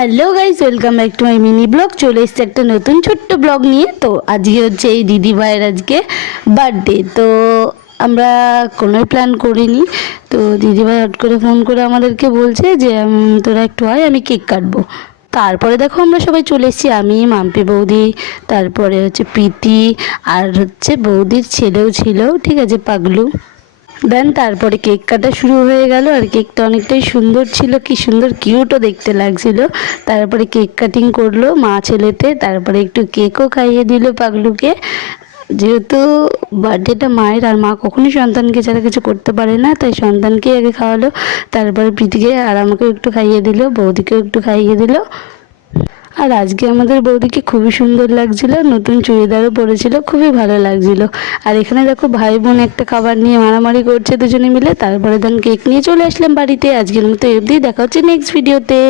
Hello guys, welcome back to my mini blog. চলে এসছে একটা নতুন ছোট্ট ব্লগ নিয়ে। তো আজকে হচ্ছে এই দিদি ভাইয়ের আজকে বার্থডে। তো আমরা কোনো প্ল্যান করিনি। তো দিদিভাই হট করে ফোন করে আমাদেরকে বলছে যে তোরা একটু আয়, আমি কেক কাটবো। তারপরে দেখো আমরা সবাই চলে এসেছি, আমি, মাম্পি বৌদি, তারপরে হচ্ছে প্রীতি, আর হচ্ছে বৌদির ছেলেও ছিল, ঠিক আছে, পাগলু। দেন তারপরে কেক কাটা শুরু হয়ে গেল। আর কেকটা অনেকটাই সুন্দর ছিল, কি সুন্দর কিউটও দেখতে লাগছিল। তারপরে কেক কাটিং করলো মা ছেলেতে, তারপরে একটু কেকও খাইয়ে দিল পাগলুকে। যেহেতু বার্থডেটা মায়ের, আর মা কখনোই সন্তানকে ছাড়া কিছু করতে পারে না, তাই সন্তানকেই আগে খাওয়ালো। তারপরে প্রীতিকে আর আমাকেও একটু খাইয়ে দিল, বৌদিকেও একটু খাইয়ে দিল। আর আজকে আমাদের বৌদিকে খুবই সুন্দর লাগছিল, নতুন চুড়িদারও পরেছিল, খুবই ভালো লাগছিল। আর এখানে দেখো ভাই বোন একটা খাবার নিয়ে মারামারি করছে দুজনে মিলে। তারপরে দেন কেক নিয়ে চলে আসলাম বাড়িতে। আজকের মতো অবধি, দেখা হচ্ছে নেক্সট ভিডিওতে।